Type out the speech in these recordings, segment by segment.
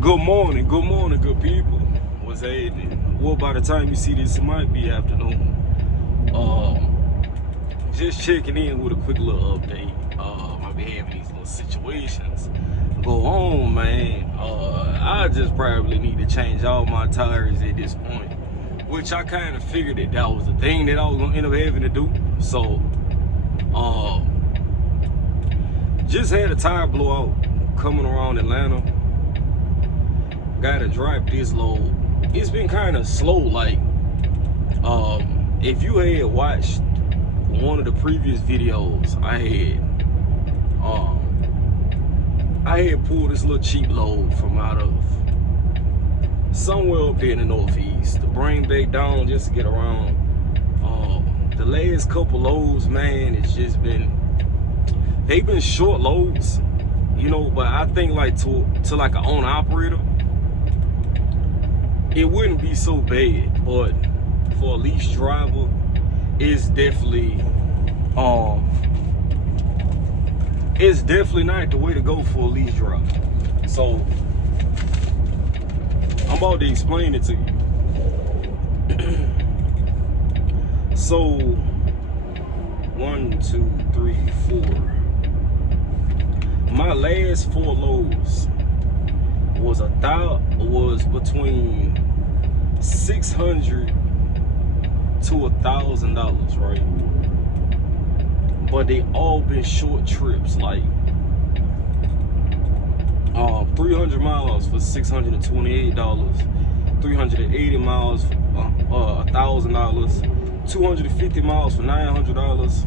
Good morning, good people. What's happening? Well, by the time you see this, it might be afternoon. Just checking in with a quick little update. I be having these little situations go on, man. I just probably need to change all my tires at this point, which I kind of figured that was the thing that I was gonna end up having to do. So, just had a tire blowout coming around Atlanta. Gotta drop this load. It's been kind of slow. Like, if you had watched one of the previous videos, I had pulled this little cheap load from out of somewhere up there in the Northeast to bring back down just to get around. The last couple loads, man, it's just been, they've been short loads, you know, but I think like to like an owner operator, it wouldn't be so bad, but for a lease driver, it's definitely not the way to go for a lease driver. So I'm about to explain it to you. So 1, 2, 3, 4. My last 4 loads was between $600 to $1,000, right? But they all been short trips, like 300 miles for $628, 380 miles for $1,000, 250 miles for $900,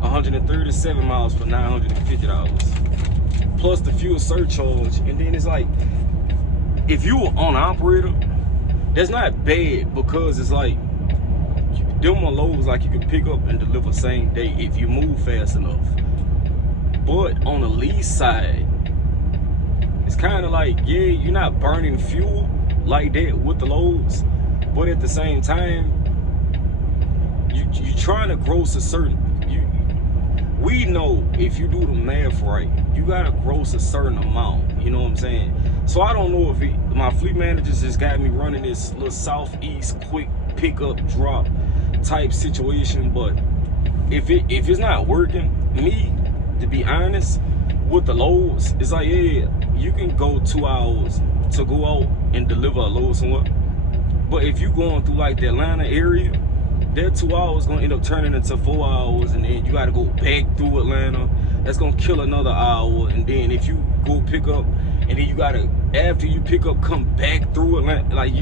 137 miles for $950, plus the fuel surcharge. And then it's like, if you were on operator, that's not bad, because it's like, them are loads like you can pick up and deliver same day if you move fast enough. But on the lease side, it's kind of like, yeah, you're not burning fuel like that with the loads, but at the same time, you're trying to gross a certain, we know if you do the math right, you gotta gross a certain amount, you know what I'm saying? So I don't know if my fleet managers just got me running this little southeast quick pickup drop type situation, but if it's not working, me, to be honest, with the loads, it's like, yeah, you can go 2 hours to go out and deliver a load somewhere, but if you going through like the Atlanta area, that 2 hours gonna end up turning into 4 hours, and then you gotta go back through Atlanta. That's gonna kill another hour. And then if you go pick up, and then you gotta, after you pick up, come back through Atlanta, like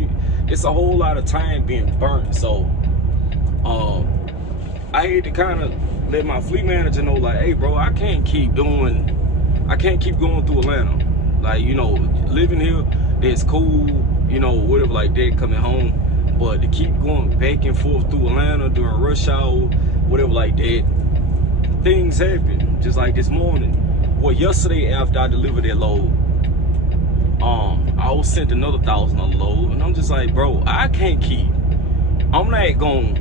it's a whole lot of time being burnt. So I had to kind of let my fleet manager know, like, hey bro, I can't keep going through Atlanta. Like, you know, living here, it's cool, you know, whatever like that, coming home. But to keep going back and forth through Atlanta during rush hour, whatever like that, things happen. Just like this morning. Well, yesterday after I delivered that load, I was sent another $1,000 load, and I'm just like, bro, I can't keep. I'm not going.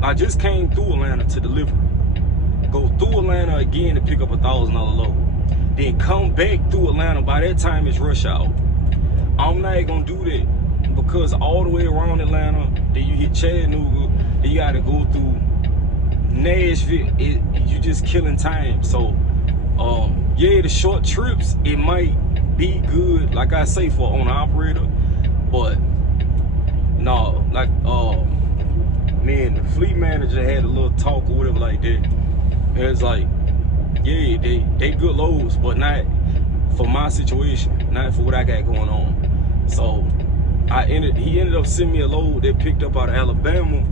I just came through Atlanta to deliver. Go through Atlanta again to pick up a $1,000 load. Then come back through Atlanta. By that time it's rush hour. I'm not gonna do that. Because all the way around Atlanta, then you hit Chattanooga, then you gotta go through Nashville. You just killing time. So, yeah, the short trips, it might be good, like I say, for an operator, but no, like, man, the fleet manager had a little talk or whatever like that. And it's like, yeah, they good loads, but not for my situation, not for what I got going on. So he ended up sending me a load that picked up out of Alabama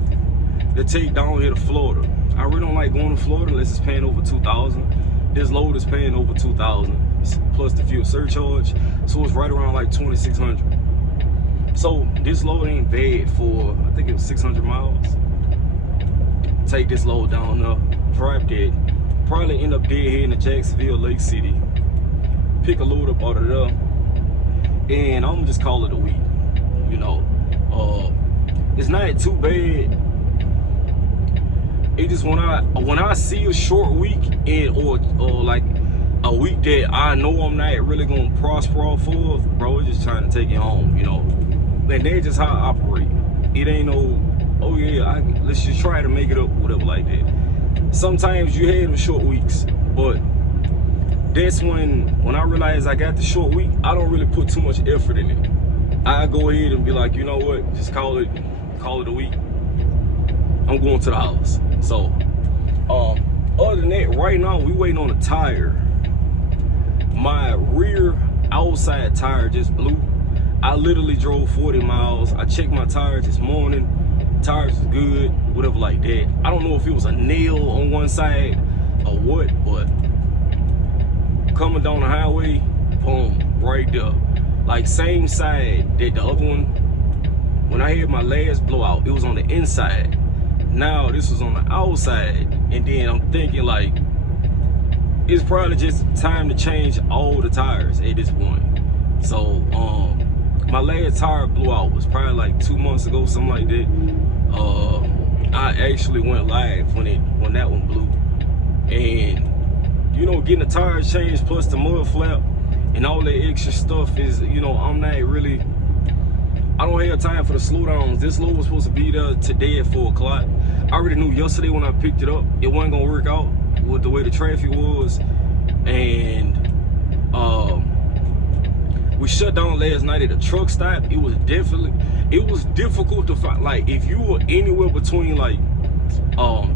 to take down here to Florida. I really don't like going to Florida unless it's paying over $2,000. This load is paying over $2,000 plus the fuel surcharge, so it's right around like $2,600. So this load ain't bad for, I think it was 600 miles. Take this load down there, drive that, probably end up dead here in the Jacksonville, Lake City. Pick a load up out of there, and I'm gonna just call it a week. You know, it's not too bad. It just when I see a short week, and or like a week that I know I'm not really gonna prosper off of, bro, it's just trying to take it home, you know. And that's just how I operate. It ain't no, oh yeah, let's just try to make it up, whatever like that. Sometimes you have them short weeks, but that's when I realize I got the short week, I don't really put too much effort in it. I go ahead and be like, you know what, just call it a week. I'm going to the house. So, other than that, right now we waiting on a tire. My rear outside tire just blew. I literally drove 40 miles. I checked my tires this morning. Tires is good, whatever like that. I don't know if it was a nail on one side or what, but coming down the highway, boom, right there. Like same side that the other one, when I had my last blowout, it was on the inside. Now this was on the outside. And then I'm thinking like, it's probably just time to change all the tires at this point. So, my last tire blowout was probably like 2 months ago, something like that. I actually went live when that one blew. And, you know, getting the tires changed plus the mud flap and all that extra stuff is, you know, I'm not really, I don't have time for the slowdowns. This load was supposed to be there today at 4 o'clock. I already knew yesterday when I picked it up, it wasn't gonna work out with the way the traffic was. And we shut down last night at a truck stop. It was difficult to find, like if you were anywhere between like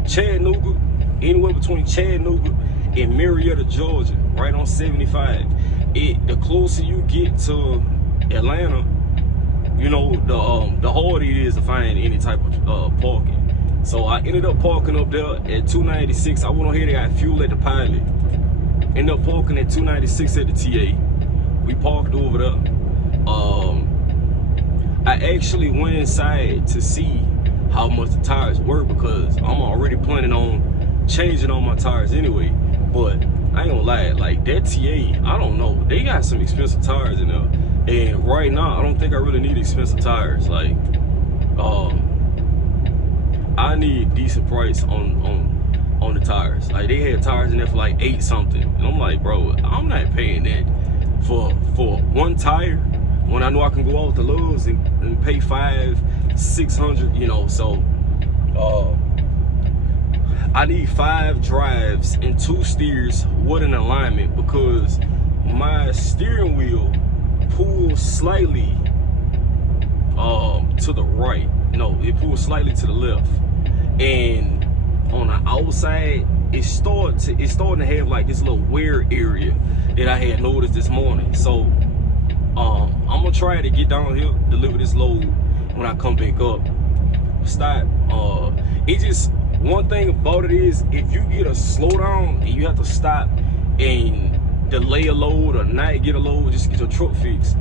Chattanooga, anywhere between Chattanooga and Marietta, Georgia, right on 75. The closer you get to Atlanta, you know, the harder it is to find any type of parking. So I ended up parking up there at 296. I went ahead and got fuel at the Pilot. Ended up parking at 296 at the TA. We parked over there. I actually went inside to see how much the tires were because I'm already planning on changing all my tires anyway. But I ain't gonna lie, like that TA, I don't know. They got some expensive tires in there. And right now, I don't think I really need expensive tires. Like, I need decent price on the tires. Like they had tires in there for like 8 something. And I'm like, bro, I'm not paying that for one tire when I know I can go out to Lowe's and pay $500-600, you know. So I need 5 drives and 2 steers with an alignment because my steering wheel pulls slightly to the right. No, it pulls slightly to the left. And on the outside, it's starting to have like this little wear area that I had noticed this morning. So I'm gonna try to get down here, deliver this load when I come back up. Stop. It just, one thing about it is if you get a slowdown and you have to stop and delay a load or not get a load, just get your truck fixed,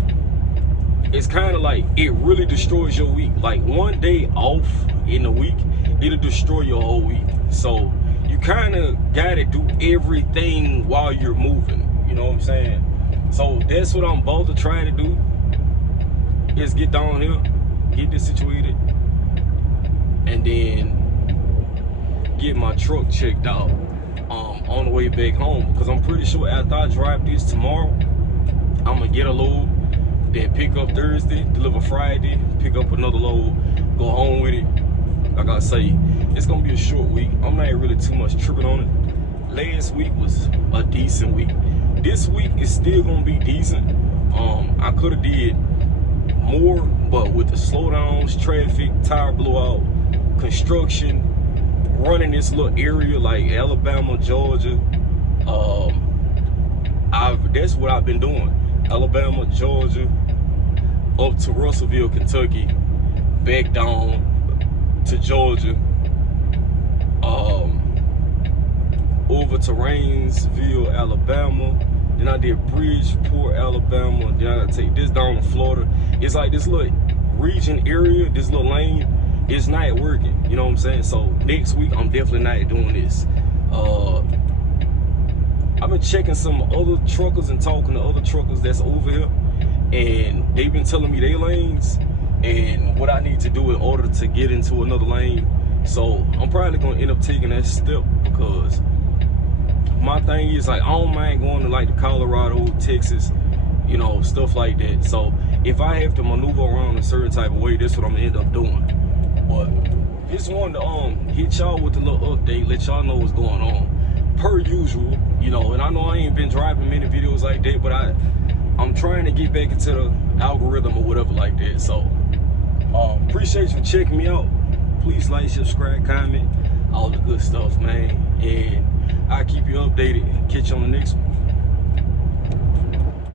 it's kind of like it really destroys your week. Like one day off in the week, it'll destroy your whole week. So you kind of gotta do everything while you're moving, you know what I'm saying? So that's what I'm about to try to do, is get down here, get this situated, and then get my truck checked out on the way back home. Because I'm pretty sure after I drive this tomorrow, I'm gonna get a load, then pick up Thursday, deliver Friday, pick up another load, go home with it. Like I say, it's gonna be a short week. I'm not really too much tripping on it. Last week was a decent week. This week is still gonna be decent. I could have did more, but with the slowdowns, traffic, tire blowout, construction, running this little area like Alabama, Georgia, that's what I've been doing. Alabama, Georgia, up to Russellville, Kentucky, back down to Georgia, over to Rainsville, Alabama. Then I did Bridgeport, Alabama. Then I gotta take this down to Florida. It's like this little region area, this little lane, it's not working. You know what I'm saying? So next week, I'm definitely not doing this. I've been checking some other truckers and talking to other truckers that's over here, and they've been telling me their lanes and what I need to do in order to get into another lane. So I'm probably gonna end up taking that step because my thing is like I don't mind going to like the Colorado, Texas, you know, stuff like that. So if I have to maneuver around a certain type of way, that's what I'm gonna end up doing. But just wanted to hit y'all with a little update, let y'all know what's going on. Per usual, you know, and I know I ain't been driving many videos like that, but I'm trying to get back into the algorithm or whatever like that. So appreciate you checking me out. Please like, subscribe, comment, all the good stuff, man. And I'll keep you updated. Catch you on the next one.